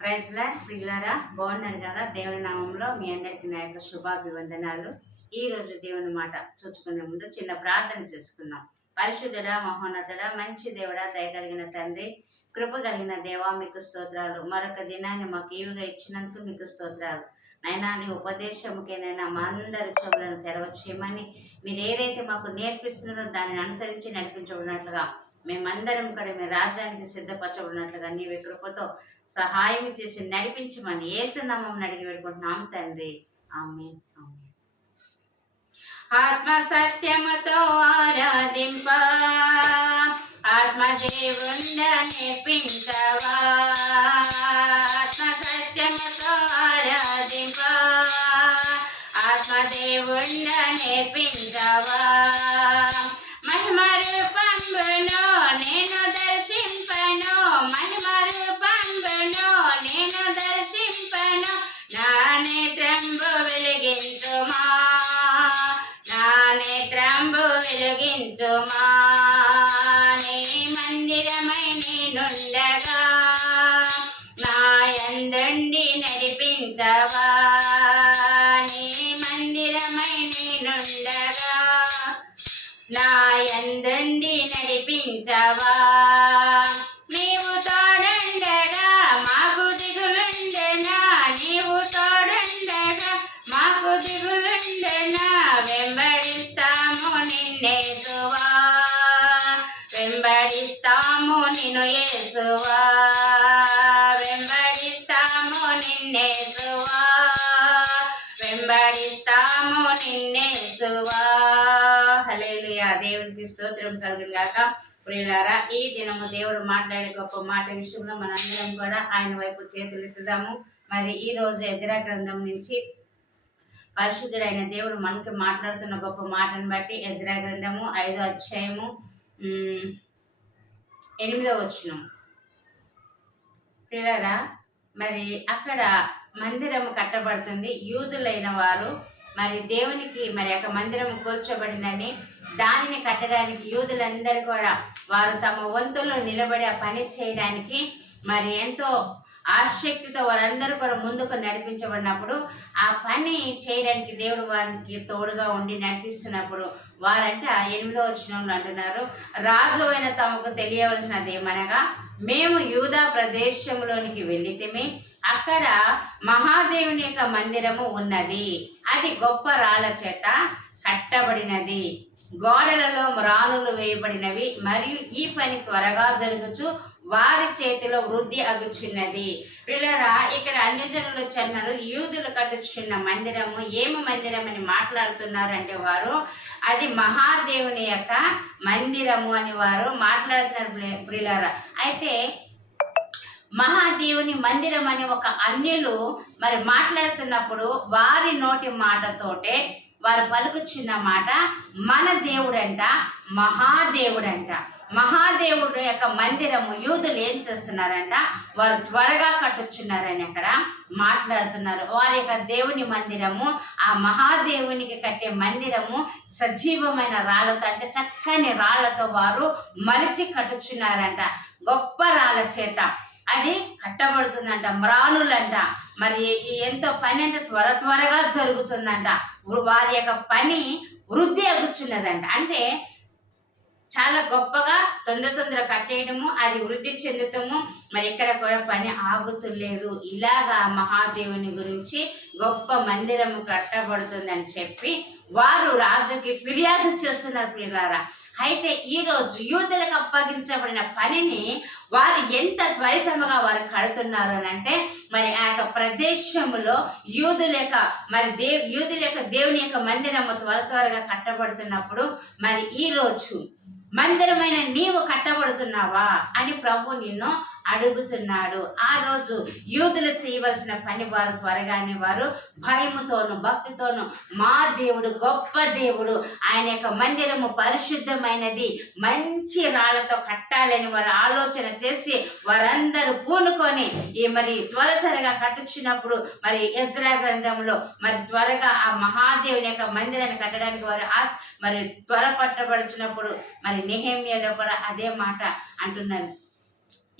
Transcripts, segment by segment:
Praise lord ప్రియులారా బాగున్నారు కదా? దేవుని నామంలో మీ అందరికీ నా యొక్క శుభాభివందనాలు. ఈ రోజు దేవుని మాట చూసుకునే ముందు చిన్న ప్రార్థన చేసుకుందాం. పరిశుద్ధుడా మహోన్నతుడా మంచి దేవుడా దయగలిగిన తండ్రి కృప కలిగిన దేవా మీకు స్తోత్రాలు. మరొక దినాన్ని మాకు ఈవిగా ఇచ్చినందుకు మీకు స్తోత్రాలు. నైనా నీ ఉపదేశముకేనైనా మా అందరి చెవులను తెరవచేయమని మీరు ఏదైతే మాకు నేర్పిస్తున్నారో దానిని అనుసరించి నడిపించబడినట్లుగా మేమందరం కూడా మీ రాజ్యానికి సిద్ధపరచబడినట్లుగా నీవే కృపతో సహాయం చేసి నడిపించమని ఏసునామం అడిగి పెట్టుకుంటున్నాం తండ్రి. ఆమె ఆత్మ సత్యముతో ఆరాధింప ఆత్మదేవుండ నేర్పించవా ఆత్మ సత్యముతో ఆరాధింప ఆత్మదేవుండ నేర్పించవా మహిమ నా నేత్రంబు వెలిగించుమా? నా నేత్రంబు వెలిగించుమా? నీ మందిరమై నేనుండగా నా యందుండి నడిపించవా? నీ మందిరమై నేనుండగా నా యందుండి నడిపించవా? చేస్తాము నిన్నేసువా హల్లెలూయా. దేవునికి స్తోత్రం కలుగును గాక. ప్రియులారా ఈ దినము దేవుడు మాట్లాడే గొప్ప మాట విషయంలో మనందరం కూడా ఆయన వైపు చేతులు ఎత్తుదాము మరి ఈ రోజు ఎజరా గ్రంథం నుంచి పరిశుద్ధుడైన దేవుడు మనకి మాట్లాడుతున్న గొప్ప మాటను బట్టి ఎజరా గ్రంథము ఐదో అధ్యాయము ఎనిమిదో వచ్చినం పిల్లరా మరి అక్కడ మందిరం కట్టబడుతుంది. యూదులైన వారు మరి దేవునికి మరి ఒక మందిరం కూల్చబడిందని దానిని కట్టడానికి యూదులందరూ కూడా వారు తమ వంతుల్లో నిలబడి ఆ పని చేయడానికి మరి ఎంతో ఆసక్తితో వారందరూ కూడా ముందుకు నడిపించబడినప్పుడు ఆ పని చేయడానికి దేవుడు వారికి తోడుగా ఉండి నడిపిస్తున్నప్పుడు వారంటే ఆ ఎనిమిదో వచనంలో అంటున్నారు రాజు అయిన తమకు తెలియవలసినది ఏమనగా మేము యూదా ప్రదేశంలోనికి వెళ్ళితేమే అక్కడ మహాదేవుని యొక్క మందిరము ఉన్నది. అది గొప్ప రాళ్ళ చేత కట్టబడినది. గోడలలో రాణులు వేయబడినవి. మరియు ఈ పని త్వరగా జరుగుచు వారి చేతిలో వృద్ధి అగుచున్నది. పిల్లరా ఇక్కడ అన్ని జనులు చెన్నారు యూదులు కట్టుచున్న మందిరము ఏమి మందిరం అని మాట్లాడుతున్నారు అంటే వారు అది మహాదేవుని యొక్క మందిరము అని వారు మాట్లాడుతున్నారు ప్రి- అయితే మహాదేవుని మందిరం అనే ఒక అన్యులు మరి మాట్లాడుతున్నప్పుడు వారి నోటి మాటతోటే వారు పలుకుచున్న మాట మన దేవుడంట మహాదేవుడంట. మహాదేవుడు యొక్క మందిరము యూదులు ఏం చేస్తున్నారంట? వారు త్వరగా కట్టుచున్నారని అక్కడ మాట్లాడుతున్నారు. వారి యొక్క దేవుని మందిరము ఆ మహాదేవునికి కట్టే మందిరము సజీవమైన రాళ్ళతో అంటే చక్కని రాళ్ళతో వారు మలిచి కట్టుచున్నారంట. గొప్ప రాళ్ళ చేత. అది కట్టబడుతుందంట. మ్రానులంట. మరి ఎంతో పని అంటే త్వర త్వరగా జరుగుతుందంట. వారి యొక్క పని వృద్ధి అగుచున్నదంట. అంటే చాలా గొప్పగా తొందర తొందర కట్టేయడము అది వృద్ధి చెందుతాము. మరి ఎక్కడ కూడా పని ఆగుతులేదు. ఇలాగా మహాదేవుని గురించి గొప్ప మందిరము కట్టబడుతుందని చెప్పి వారు రాజుకి ఫిర్యాదు చేస్తున్నారు పిల్లారా అయితే ఈరోజు యూతులకు అప్పగించబడిన పనిని వారు ఎంత త్వరితముగా వారు కడుతున్నారు అని అంటే మరి ఆ యొక్క ప్రదేశంలో యూదుల యొక్క మరి దేవ్ యూదుల యొక్క దేవుని యొక్క మందిరము త్వర త్వరగా కట్టబడుతున్నప్పుడు మరి ఈరోజు మందిరమైన నీవు కట్టబడుతున్నావా అని ప్రభు నిన్ను అడుగుతున్నాడు. ఆ రోజు యూదులు చేయవలసిన పని వారు త్వరగానే వారు భయముతోను భక్తితోను మా దేవుడు గొప్ప దేవుడు ఆయన యొక్క మందిరము పరిశుద్ధమైనది మంచి రాళ్ళతో కట్టాలని వారు ఆలోచన చేసి వారందరూ పూనుకొని ఈ మరి త్వర త్వరగా కట్టించినప్పుడు మరి ఎజ్రా గ్రంథంలో మరి త్వరగా ఆ మహాదేవుని యొక్క మందిరాన్ని కట్టడానికి వారు ఆ- మరి త్వర పట్టబడుచున్నప్పుడు మరి నెహేమియాలో కూడా అదే మాట అంటున్నారు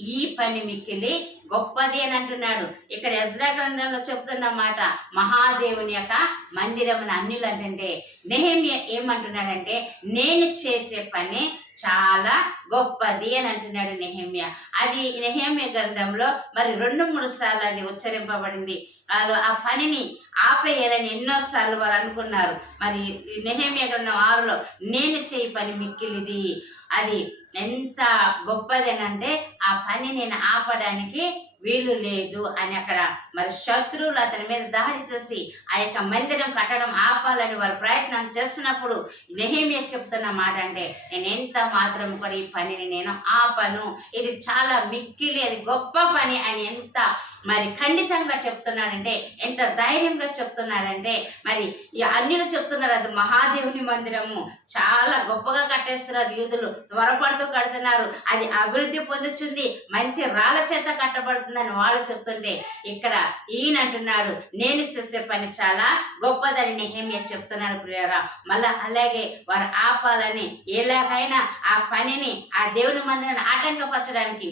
ఈ పని మిక్కిలి గొప్పది అని అంటున్నాడు. ఇక్కడ ఎజ్రా గ్రంథంలో చెప్తున్న మాట మహాదేవుని యొక్క మందిరమున అన్నిలు అంటే నెహమ్య ఏమంటున్నాడంటే నేను చేసే పని చాలా గొప్పది అని అంటున్నాడు నెహమ్య. అది నెహమ్య గ్రంథంలో మరి రెండు మూడు సార్లు అది ఉచ్చరింపబడింది. వాళ్ళు ఆ పనిని ఆపేయాలని ఎన్నోసార్లు వారు అనుకున్నారు. మరి నెహమ్య గ్రంథం ఆరులో నేను చేయి పని మిక్కిలిది. అది ఎంత గొప్పదేనంటే ఆ పని నేను ఆపడానికి వీలు లేదు అని అక్కడ మరి శత్రువులు అతని మీద దాడి చేసి ఆ యొక్క మందిరం కట్టడం ఆపాలని వారు ప్రయత్నం చేస్తున్నప్పుడు నెహేమియా చెప్తున్న మాట అంటే నేను ఎంత మాత్రం కూడా ఈ పనిని నేను ఆపను. ఇది చాలా మిక్కిలి అది గొప్ప పని అని ఎంత మరి ఖండితంగా చెప్తున్నాడంటే ఎంత ధైర్యంగా చెప్తున్నాడంటే మరి ఈ అన్యులు చెప్తున్నారు అది మహాదేవుని మందిరము. చాలా గొప్పగా కట్టేస్తున్నారు యూదులు. త్వరపడుతూ కడుతున్నారు. అది అభివృద్ధి పొందుతుంది మంచి రాళ్ళ చేత కట్టబడుతుంది. పడుతుందని వాళ్ళు చెప్తుంటే ఇక్కడ ఈయన అంటున్నాడు నేను చేసే పని చాలా గొప్పదని నెహేమియా చెప్తున్నాడు ప్రియరా మళ్ళా అలాగే వారు ఆపాలని ఎలాగైనా ఆ పనిని ఆ దేవుని మందిరాన్ని ఆటంకపరచడానికి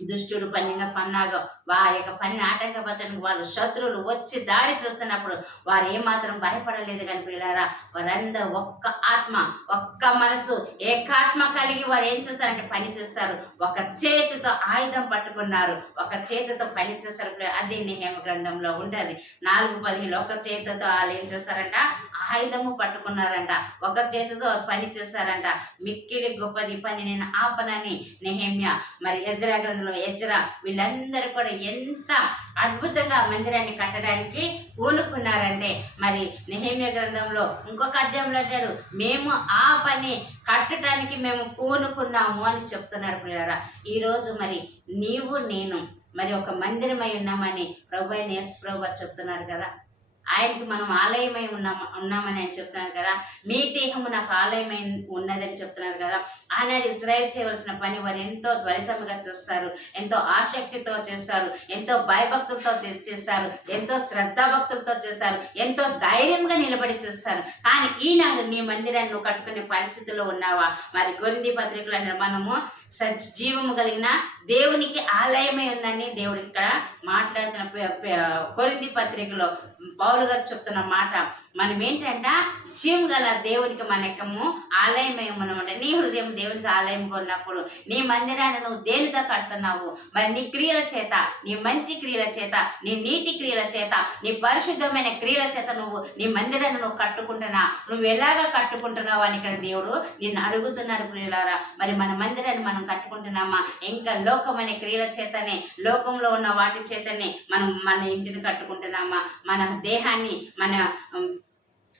దుష్టుడు పన్నిగా పన్నాగం. వారి యొక్క పనిని ఆటంకపరచడానికి వాళ్ళు శత్రువులు వచ్చి దాడి చేస్తున్నప్పుడు వారు ఏమాత్రం భయపడలేదు కానీ పిల్లారా వారందరూ ఒక్క ఆత్మ ఒక్క మనసు ఏకాత్మ కలిగి వారు ఏం చేస్తారంటే పని చేస్తారు. ఒక చేతితో ఆయుధం పట్టుకున్నారు. ఒక చేతితో పని చేస్తారు అది నిహేమ గ్రంథంలో ఉంటుంది నాలుగు పదిహేను ఒక చేతితో వాళ్ళు ఏం చేస్తారంట? ఆయుధము పట్టుకున్నారంట. ఒక చేతితో పని చేస్తారంట. మిక్కిలి గొప్పది పని నేను ఆపనని నిహేమ్య మరి ఎజ్రా గ్రంథంలో ఎజ్రా. వీళ్ళందరూ కూడా ఎంత అద్భుతంగా మందిరాన్ని కట్టడానికి పూనుకున్నారంటే మరి నెహమ్య గ్రంథంలో ఇంకొక అధ్యాయంలో అంటాడు మేము ఆ పని కట్టడానికి మేము పూనుకున్నాము అని చెప్తున్నారు పిల్లరా ఈరోజు మరి నీవు నేను మరి ఒక మందిరమై ఉన్నామని ప్రభు అయిన యేసు ప్రభు గారు చెప్తున్నారు కదా. ఆయనకి మనం ఆలయమై ఉన్నాం ఉన్నామని ఆయన చెప్తున్నారు కదా. మీ దేహము నాకు ఆలయమై ఉన్నదని చెప్తున్నారు కదా. ఆనాడు ఇస్రాయల్ చేయవలసిన పని వారు ఎంతో త్వరితముగా చేస్తారు. ఎంతో ఆసక్తితో చేస్తారు. ఎంతో భయభక్తులతో చేస్తారు. ఎంతో శ్రద్ధాభక్తులతో చేస్తారు. ఎంతో ధైర్యంగా నిలబడి చేస్తారు. కానీ ఈనాడు నీ మందిరాన్ని నువ్వు కట్టుకునే పరిస్థితిలో ఉన్నావా? మరి గొరింది పత్రికలు అంటే మనము సజీవము కలిగిన దేవునికి ఆలయమై ఉందని దేవుడు ఇక్కడ మాట్లాడుతున్న కొరింది పత్రికలో పౌలు గారు చెప్తున్న మాట మనం ఏంటంట జీవం గల దేవునికి మనకము ఆలయమై అనమాట నీ హృదయం దేవునికి ఆలయం కొన్నప్పుడు నీ మందిరాన్ని నువ్వు దేనితో కడుతున్నావు? మరి నీ క్రియల చేత నీ మంచి క్రియల చేత నీ నీతి క్రియల చేత నీ పరిశుద్ధమైన క్రియల చేత నువ్వు నీ మందిరాన్ని నువ్వు కట్టుకుంటున్నా? నువ్వు ఎలాగ కట్టుకుంటున్నావు అని ఇక్కడ దేవుడు నిన్ను అడుగుతున్నాడు ప్రియులారా. మరి మన మందిరాన్ని మనం కట్టుకుంటున్నామా? ఇంకా లోకమైన క్రియల చేతనే లోకంలో ఉన్న వాటి చేతనే మనం మన ఇంటిని కట్టుకుంటున్నామా? మన దేహాన్ని మన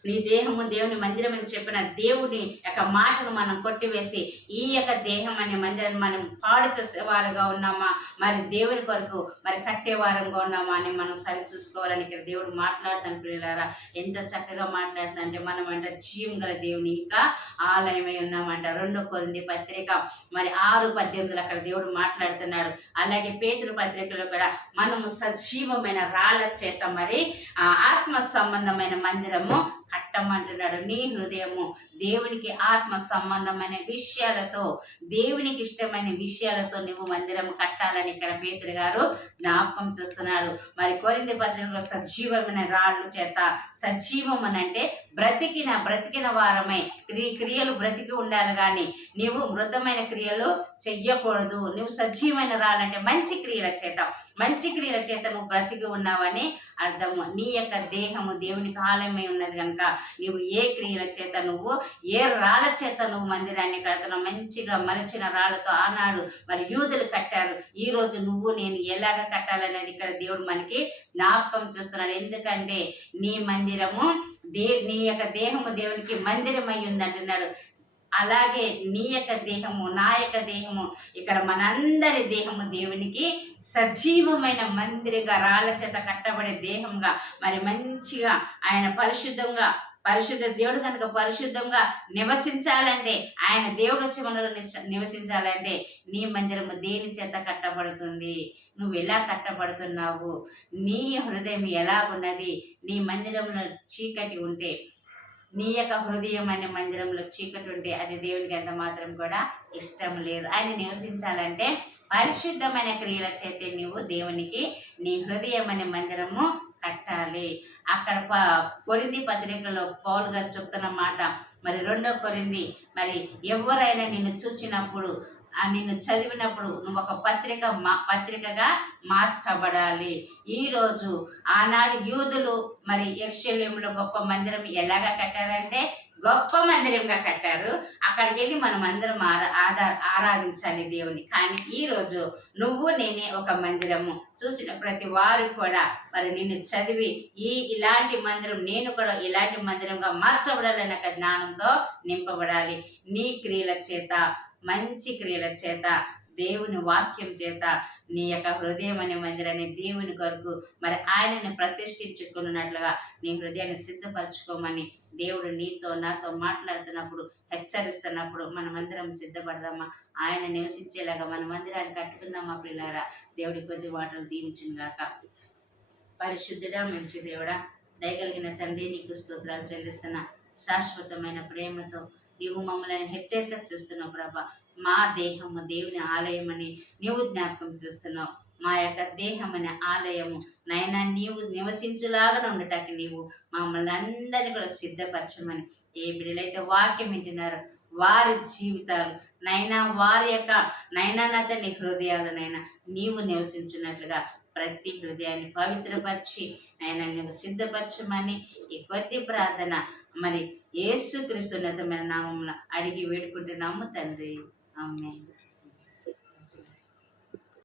నీ దేహము దేవుని మందిరం అని చెప్పిన దేవుని యొక్క మాటను మనం కొట్టివేసి ఈ యొక్క దేహం అనే మందిరాన్ని మనం పాడు చేసేవారుగా ఉన్నామా? మరి దేవుని కొరకు మరి కట్టేవారంగా ఉన్నామా అని మనం సరి చూసుకోవాలని ఇక్కడ దేవుడు మాట్లాడుతాను పిల్లలారా ఎంత చక్కగా మాట్లాడుతుందంటే మనం అంట జీవం గల దేవుని ఇంకా ఆలయమై ఉన్నామంట. రెండో కొరింది పత్రిక మరి ఆరు పద్దెనిమిదిలో అక్కడ దేవుడు మాట్లాడుతున్నాడు. అలాగే పేతురు పత్రికలో కూడా మనము సజీవమైన రాళ్ళ చేత మరి ఆ ఆత్మ సంబంధమైన మందిరము I కట్టమంటున్నాడు నీ హృదయము దేవునికి ఆత్మ సంబంధమైన విషయాలతో దేవునికి ఇష్టమైన విషయాలతో నువ్వు మందిరం కట్టాలని ఇక్కడ పేతురు గారు జ్ఞాపకం చేస్తున్నాడు మరి కొరింది పత్రికలో సజీవమైన రాళ్ళు చేత సజీవం అని అంటే బ్రతికిన బ్రతికిన వారమై క్రి క్రియలు బ్రతికి ఉండాలి కానీ నీవు మృతమైన క్రియలు చెయ్యకూడదు. నువ్వు సజీవమైన రాళ్ళంటే మంచి క్రియల చేత మంచి క్రియల చేత నువ్వు బ్రతికి ఉన్నావని అర్థము. నీ యొక్క దేహము దేవునికి ఆలయమై ఉన్నది కనుక నువ్వు ఏ క్రియల చేత నువ్వు ఏ రాళ్ళ చేత నువ్వు మందిరాన్ని కడుతున్నావు మంచిగా మలిచిన రాళ్ళతో ఆనాడు మరి యూదులు కట్టారు. ఈ రోజు నువ్వు నేను ఎలాగ కట్టాలనేది ఇక్కడ దేవుడు మనకి జ్ఞాపకం చేస్తున్నాడు. ఎందుకంటే నీ మందిరము దే నీ యొక్క దేహము దేవునికి మందిరమై ఉంది అంటున్నాడు. అలాగే నీ యొక్క దేహము నా యొక్క దేహము ఇక్కడ మనందరి దేహము దేవునికి సజీవమైన మందిరిగా రాళ్ళ చేత కట్టబడే దేహంగా మరి మంచిగా ఆయన పరిశుద్ధంగా పరిశుద్ధ దేవుడు కనుక పరిశుద్ధంగా నివసించాలంటే ఆయన దేవుడు వచ్చి మనలో నివసించాలంటే నీ మందిరము దేని చేత కట్టబడుతుంది? నువ్వు ఎలా కట్టబడుతున్నావు? నీ హృదయం ఎలా ఉన్నది నీ మందిరంలో చీకటి ఉంటే నీ యొక్క హృదయం అనే మందిరంలో చీకటి ఉంటే అది దేవునికి ఎంత మాత్రం కూడా ఇష్టం లేదు. ఆయన నివసించాలంటే పరిశుద్ధమైన క్రియల చేతే నీవు దేవునికి నీ హృదయం అనే మందిరము కట్టాలి. అక్కడ ప కొరింది పత్రికలో పౌల్ గారు చెప్తున్న మాట మరి రెండో కొరింది మరి ఎవరైనా నిన్ను చూచినప్పుడు ఆ నిన్ను చదివినప్పుడు నువ్వు ఒక పత్రిక మా పత్రికగా మార్చబడాలి. ఈరోజు ఆనాడు యూదులు మరి యక్షల్యంలో గొప్ప మందిరం ఎలాగా కట్టారంటే గొప్ప మందిరంగా కట్టారు. అక్కడికి వెళ్ళి మనం అందరం ఆరా ఆదా ఆరాధించాలి దేవుని కానీ ఈరోజు నువ్వు నేనే ఒక మందిరము. చూసిన ప్రతి వారు కూడా మరి నిన్ను చదివి ఈ ఇలాంటి మందిరం నేను కూడా ఇలాంటి మందిరంగా మార్చబడాలన్న జ్ఞానంతో నింపబడాలి. నీ క్రియల చేత మంచి క్రియల చేత దేవుని వాక్యం చేత నీ యొక్క హృదయం అనే మందిరాన్ని దేవుని కొరకు మరి ఆయనని ప్రతిష్ఠించుకున్నట్లుగా నీ హృదయాన్ని సిద్ధపరచుకోమని దేవుడు నీతో నాతో మాట్లాడుతున్నప్పుడు హెచ్చరిస్తున్నప్పుడు మనమందరం సిద్ధపడదామా? ఆయన నివసించేలాగా మన మందిరాన్ని కట్టుకుందామా పిల్లారా దేవుడి కొద్ది వాటలు దీవించినగాక పరిశుద్ధుడా మంచి దేవుడా దయగలిగిన తండ్రి నీకు స్తోత్రాలు చెల్లిస్తున్న. శాశ్వతమైన ప్రేమతో నీవు మమ్మల్ని హెచ్చరిక చేస్తున్నావు ప్రభా. మా దేహము దేవుని ఆలయం అని నీవు జ్ఞాపకం చేస్తున్నావు. మా యొక్క దేహం అనే ఆలయము నైనా నీవు నివసించులాగా ఉండటానికి నీవు మమ్మల్ని అందరినీ కూడా సిద్ధపరచమని ఏ బిడ్డలైతే వాక్యం వింటున్నారో వారి జీవితాలు నైనా వారి యొక్క నైనా నా హృదయాలనైనా నీవు నివసించున్నట్లుగా ప్రతి హృదయాన్ని పవిత్రపరిచి ఆయన నువ్వు సిద్ధపరచమని ఈ కొద్ది ప్రార్థన మరి ఏసుక్రీస్తున్నతమైన నామంలో అడిగి వేడుకుంటున్నాము తండ్రి. ఆమె